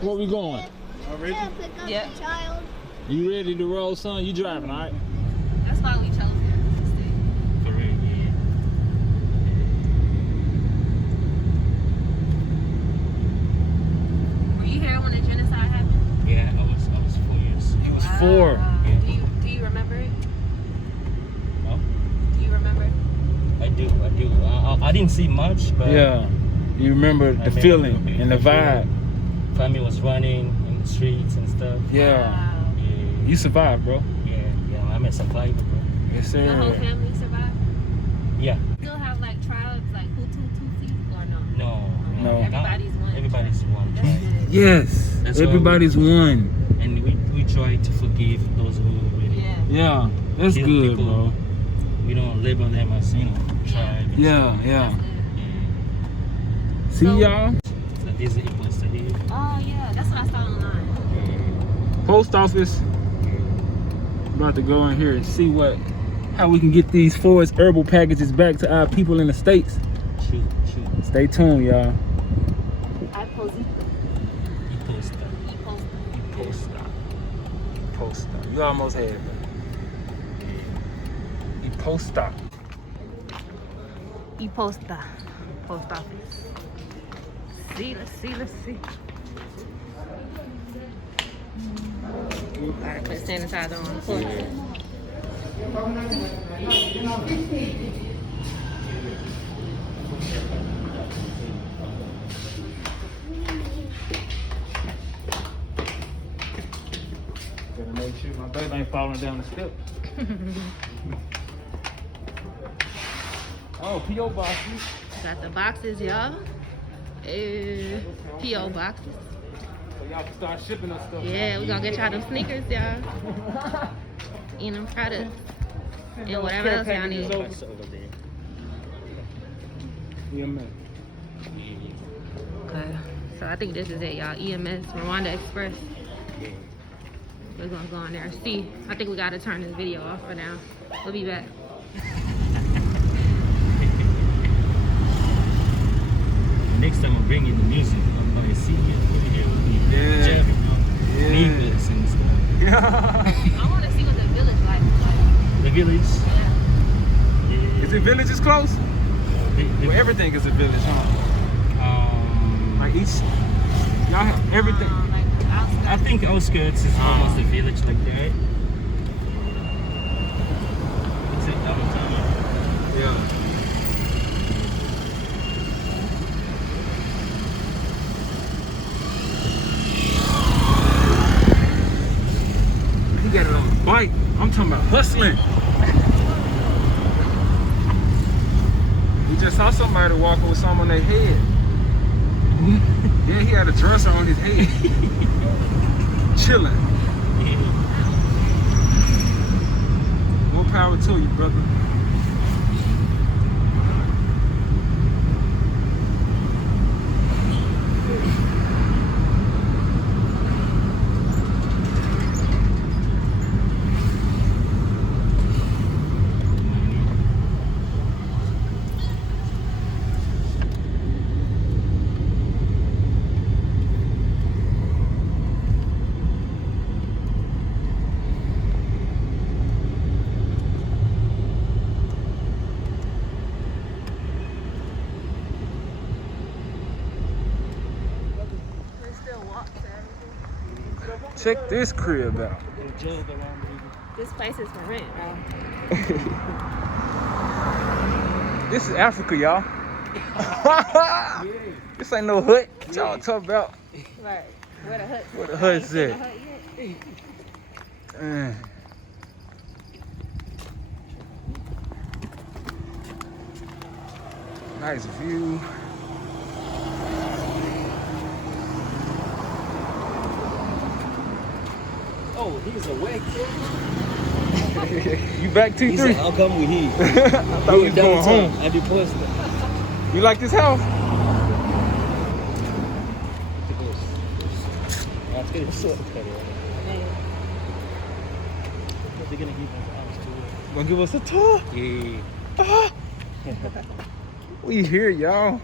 Where we going? Already? Yeah. You ready to roll, son? You driving, all right? That's why we chose here. For real, yeah. Were you here when the genocide happened? Yeah, I was 4 years. He was 4. Yeah. Do you remember it? Oh, Do you remember? I do. I didn't see much, but Yeah. You remember the feeling and the vibe. family was running in the streets and stuff. Yeah. Wow. Yeah, You survived, bro. yeah. I'm a survivor, bro. Yes, Your whole sir. family survived? Yeah. Still have like tribes like Hutu, Tutsi, or no? No. Everybody's one. Everybody's one. That's Right? good. Yes. That's why Everybody's one. And we try to forgive those who really Yeah. Yeah. That's kill good, people. bro. We don't label them as tribe. and Yeah, stuff. yeah. That's good. See So- y'all? So this is equals to here. Oh yeah, that's what I saw online. Post office. About to go in here and see how we can get these FordsHerbal packages back to our people in the States. Shoot. Stay tuned, y'all. I posted. Post stop. You almost had it. Post stop. Post office. Let's see. Alright, put sanitizer on the floor. Gotta make sure my baby ain't falling down the steps. Oh, P.O. boxes. Got the boxes, y'all. P.O. boxes. So y'all can start shipping us stuff. Yeah, we gonna get y'all them sneakers, y'all. And them products. And whatever else y'all need. It's over there. Yeah, man. Okay. So I think this is it, y'all. EMS, Rwanda Express. Yeah. We're gonna go in there and see. I think we gotta turn this video off for now. We'll be back. Next time I'm bringing the music, I'm gonna see you over here with me. Yeah. Jamming, Yeah. Needless and stuff. I wanna see what the village like. The village. Yeah. Yeah. Is it villages close? The- Well, everything is a village, huh? Like each, y'all have everything. Like outskirts. I think outskirts is almost a village like that. It's a downtown. Yeah. He got it on the bike. I'm talking about hustling. We just saw somebody walking with something on their head. Yeah, he had a dresser on his head. Chilling. More power to you, brother. Check this crib out. This place is for rent, bro. This is Africa, y'all. This ain't no hut. What y'all talking about? Right. Where the hut? Where the hut's The at? hut yet? Nice view. Oh, he's awake. You back He T3? said, how come we here? I thought we was going home. At the post. You like this house? That's good. They're gonna give us a tour. Gonna give us a tour? Yeah. We here, y'all.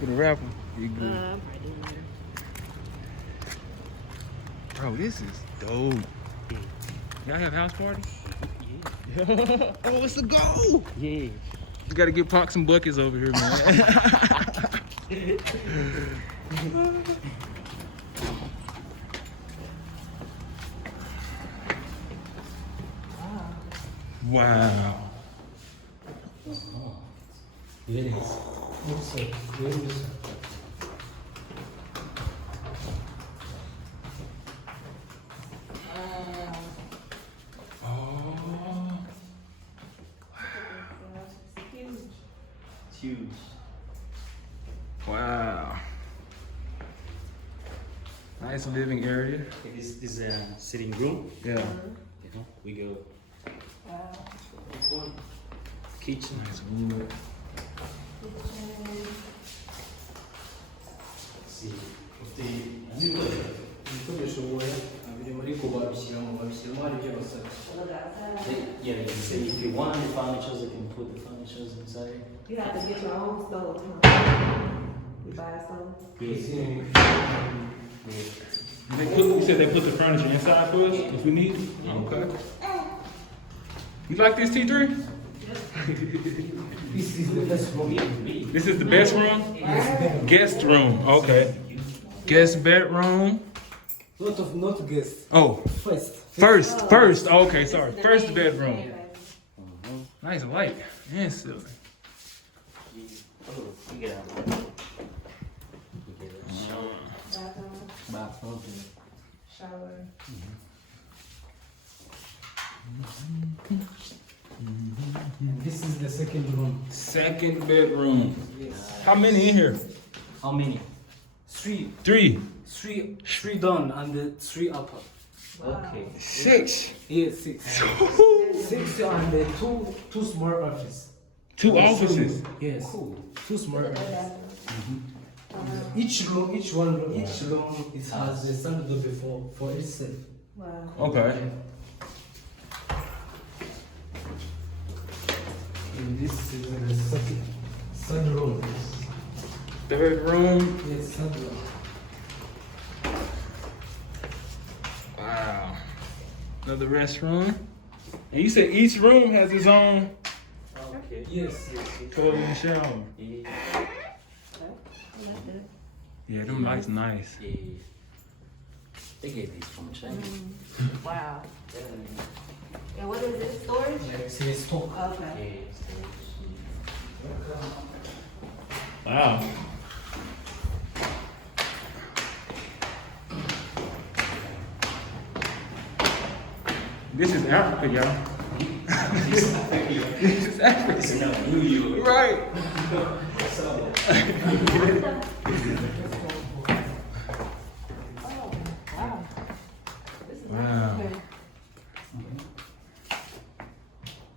You gonna rap 'em? You good? I'm probably doing Bro, this is dope. Y'all have house parties? Yeah. Oh, it's a go! Yeah. You gotta get Pox some buckets over here, man. Wow. Yes. It's huge. Wow. Nice living area. This is a sitting room. Yeah. You know, we go. Kitchen. Nice wood. See, yeah, you can see if you want the furniture, you can put the furniture inside. You have to get your own stove, huh? You buy a stove? You said they put the furniture inside for us if we need it? Okay. You like this, T3? This is the best room. This is the best room? Guest room. Okay. Guest bedroom. Not guest. Oh, First. first. Okay, sorry. First bedroom. Nice light and ceiling. Oh, you get a bathroom. Shower. And this is the second room. Second bedroom. Yes. How many in here? How many? Three down and the three upper. Okay. 6. Yes, six. Six and two small offices. 2 offices. Yes. Cool. Two small offices. Each room, it has a standard for itself. Wow. Okay. And this is the second room. Third room. Yes, third room. Wow. Another restroom. And you said each room has its own Okay. Yes. toilet and shower. Yeah. Yeah, them lights nice. Yeah. They get these from China. Wow. And what is this, storage? Yes, it's top. Okay. Wow. This is Africa, y'all. This is Africa. It's not New York. Right. Oh, wow. This is Wow. nice.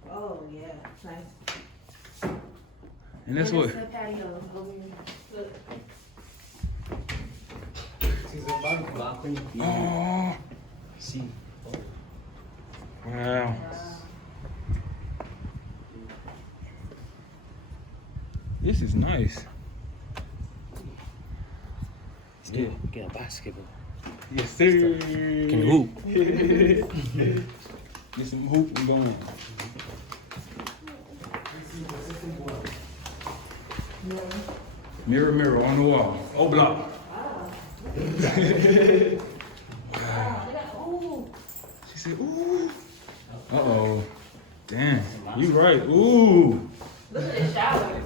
Oh, yeah, nice. And that's And what? it's the patio over here. Look. This is a balcony. Oh. See. Wow. This is nice. Yeah. Get a basketball. Yes, sir. Can hoop. Get some hoop and going. Mirror, mirror on the wall. Oh, block. Ooh. She said, ooh. Uh-oh. Damn. You right. Ooh. Look at the shower.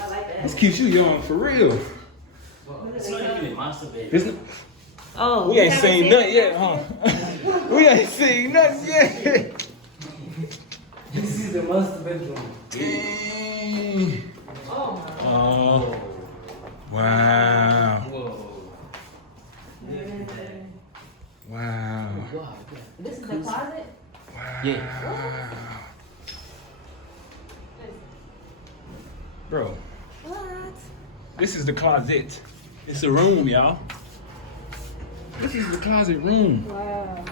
I like that. This keeps you young, for real. It's not even a master bed. It's not, Oh, we ain't seen nothing yet, huh? We ain't seen nothing yet. This is the master bedroom. Dang. Oh, my. Oh. Wow. Whoa. Wow. Wow. This is the closet? Wow. Yeah. Bro, What? this is the closet. It's a room, y'all. This is the closet room. Wow.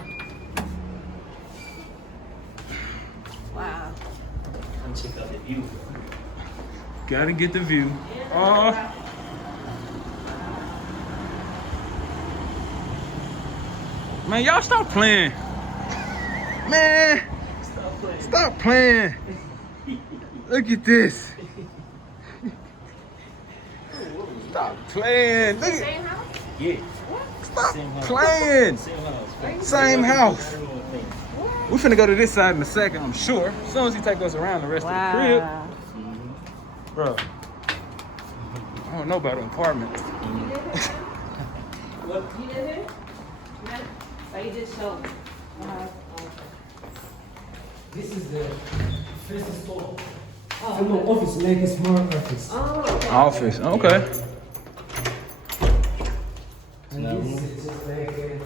Wow. And check out the view. Gotta get the view. Oh. Man, y'all stop playing. Man, stop playing. Look at this. Stop playing. Look at. Same house? Yeah. Stop Same house. playing. Same house. Same house. We finna go to this side in a second, I'm sure. As soon as he take us around the rest of the crib. Bro. I don't know about an apartment. You live here? Yeah. So you just show. This is the first store. Oh, no, office, like a small office. Oh, okay. Office, okay. And this is just like a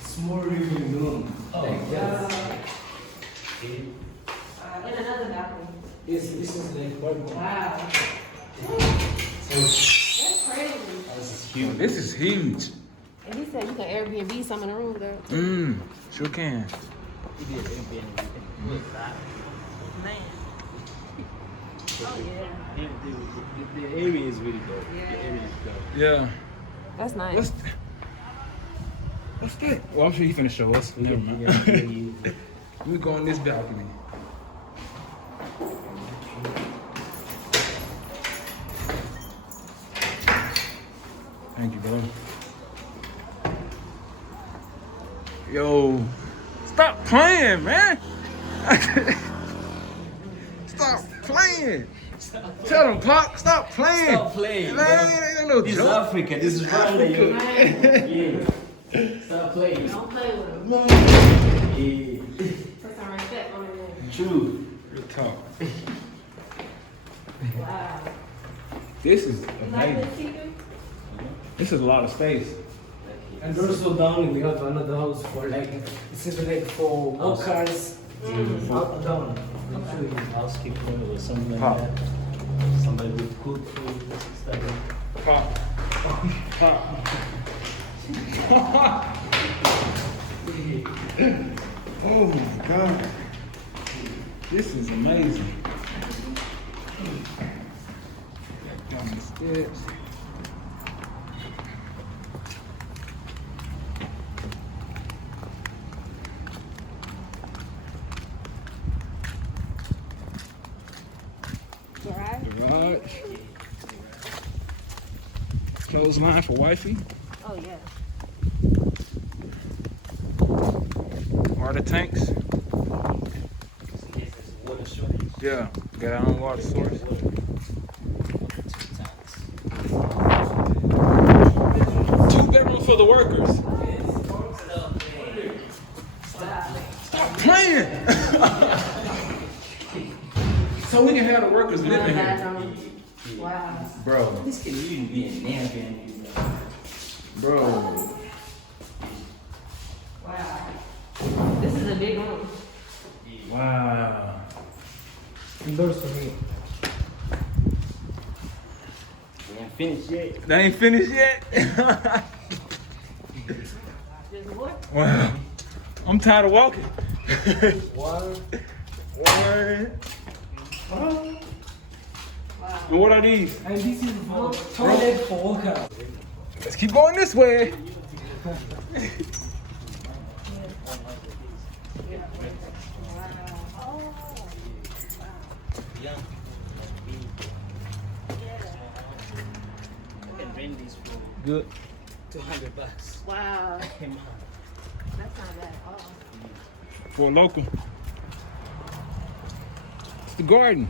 small living room. Like that. And another balcony. This is like one. Wow. So, That's crazy. This is huge. And he said you can Airbnb some in the room there. Sure can. Oh yeah. The area is really dope. Yeah. The area is dope. Yeah. That's nice. What's that? Well, I'm sure he finna show us. Never mind. Yeah. We go on this balcony. Thank you, bro. Yo, stop playing, man. Stop playing. Tell them, Pop, stop playing. Stop playing, Man, ain't no This is joke. Africa. This is Rwanda, yo. Yeah. Stop playing. Don't play with them. Yeah. Put some respect on their name. True. Real talk. Wow. This is You like amazing. this TV? This is a lot of space. and also down we have another house for like, this is like for workers. Up, down. I'll show you. Housekeeper or something like Pop. that. Somebody with good food, stuff like that. Pop. Pop. Oh my God. This is amazing. Down the steps. Garage. Clothesline for wifey. Oh yeah. Water tanks. Water shortage. Yeah, got our own water source. 2 bedrooms for the workers. Stop playing. So we can have the workers living here. Wow. Bro, This can really be a Airbnb. bro. Wow. This is a big room. Wow. And doors for me. We ain't finished yet. They ain't finished yet. There's what? Wow. I'm tired of walking. One. One. And what are these? And this is for toilet for workers. Let's keep going this way. We can rent these for Good. $200. Wow. Come on. That's not bad at all. For a local. It's the garden.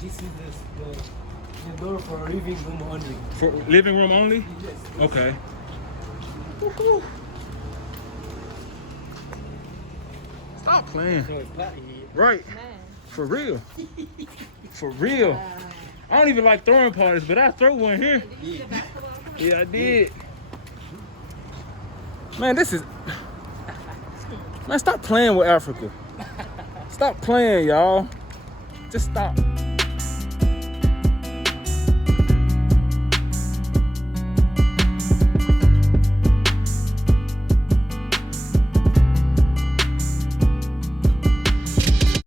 This is the door for living room only. For living room only? Okay. Woo-hoo. Stop playing. So it's party here. Right. For real. For real. I don't even like throwing parties, but I throw one here. Yeah, I did. Man, this is... Man, stop playing with Africa. Stop playing, y'all. Just stop.